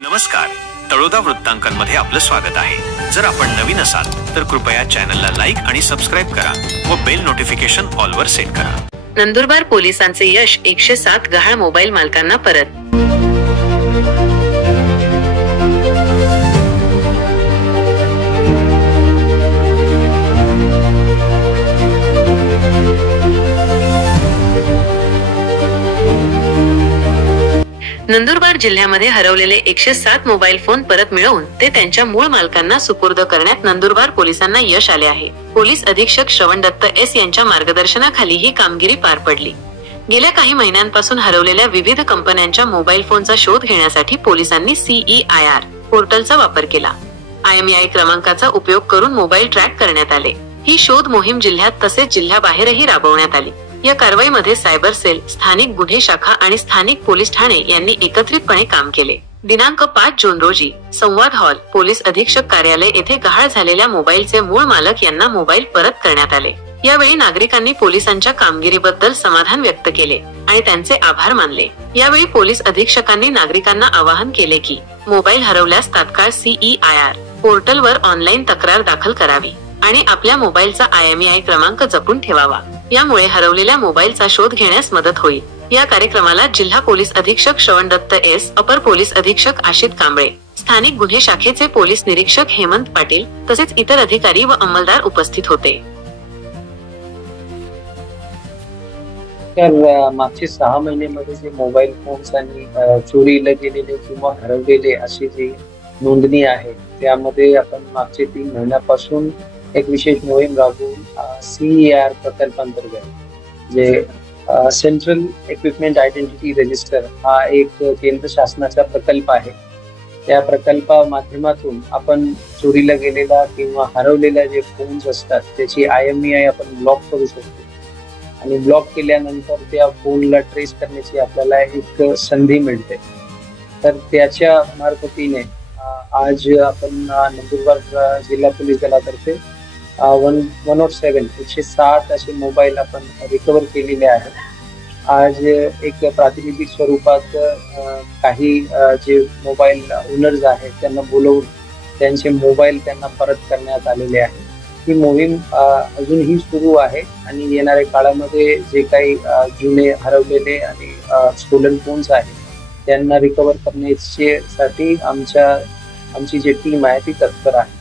नमस्कार, तळोदा वृत्तांकनमध्ये आपलं स्वागत आहे। जर आपण नवीन असाल तर कृपया चॅनलला लाईक आणि सबस्क्राइब करा व बेल नोटिफिकेशन ऑल वर सेट करा। नंदुरबार पोलिसांचे यश 107 गहाळ मोबाईल मालकांना परत। नंदुरबार जिल्ह्यामध्ये हरवलेले 107 मोबाईल फोन परत मिळवून ते त्यांच्या मूळ मालकांना सुपूर्द करण्यात नंदुरबार पोलिसांना यश आले आहे। पोलीस अधीक्षक श्रवणदत्त एस यांच्या मार्गदर्शनाखाली ही कामगिरी पार पडली। गेल्या काही महिन्यांपासून हरवलेल्या विविध कंपन्यांच्या मोबाईल फोनचा शोध घेण्यासाठी पोलिसांनी CEIR पोर्टलचा वापर केला। IMEI क्रमांकाचा उपयोग करून मोबाईल ट्रॅक करण्यात आले। ही शोध मोहीम जिल्ह्यात तसेच जिल्ह्याबाहेरही राबवण्यात आली। या कारवाईमध्ये सायबर सेल, स्थानिक गुन्हे शाखा आणि स्थानिक पोलीस ठाणे यांनी एकत्रितपणे काम केले। दिनांक 5 जून रोजी संवाद हॉल पोलीस अधीक्षक कार्यालय येथे गहाळ झालेल्या मोबाईलचे मूळ मालक यांना मोबाईल परत करण्यात आले। यावेळी नागरिकांनी पोलिसांच्या कामगिरीबद्दल समाधान व्यक्त केले आणि त्यांचे आभार मानले। यावेळी पोलीस अधीक्षकांनी नागरिकांना आवाहन केले की मोबाईल हरवल्यास तात्काळ CEIR पोर्टलवर ऑनलाईन तक्रार दाखल करावी आणि आपल्या मोबाईलचा IMEI क्रमांक जपून ठेवावा। यामुळे हरवलेल्या मोबाईलचा शोध घेण्यास मदत होईल। या कार्यक्रमाला जिल्हा पोलीस अधीक्षक श्रवणदत्त एस, अपर पोलीस अधीक्षक आशित कांबळे, स्थानिक गुन्हे शाखेचे पोलीस निरीक्षक हेमंत पाटील तसेच इतर अधिकारी व अंमलदार उपस्थित होते। तर मागचे 6 महिन्यामध्ये जे मोबाईल फोन्स आणि चोरीला गेलेले किंवा हरवलेले अशी जी नोंदणी आहे त्यामध्ये आपण मागचे 3 महिन्यापासून एक विशेष मोहीम राबवून CEIR प्रकल्पांतर्गत जे सेंट्रल इक्विपमेंट आयडेंटिटी रजिस्टर हा एक केंद्र शासनाचा प्रकल्प आहे। त्या प्रकल्पा माध्यमातून आपण चोरीला गेलेला किंवा हरवलेल्या जे फोन्स असतात त्याची IMEI आपण ब्लॉक करू शकतो आणि ब्लॉक केल्यानंतर त्या फोनला ट्रेस करण्याची आपल्याला एक संधी मिळते। तर त्याच्या मार्फतीने आज आपण नंदुरबार जिल्हा पोलीस दलातर्फे 107 असे मोबाईल आपण रिकव्हर केलेले आहेत। आज एक प्रातिनिधिक स्वरूपात काही जे मोबाईल ओनर्स आहेत त्यांना बोलवून त्यांचे मोबाईल त्यांना परत करण्यात आलेले आहे। ही मोहीम अजूनही सुरू आहे आणि येणाऱ्या काळामध्ये जे काही जुने हरवलेले आणि स्टोलन फोन्स आहेत त्यांना रिकव्हर करण्यासाठी आमची जी टीम आहे ती तत्पर आहे।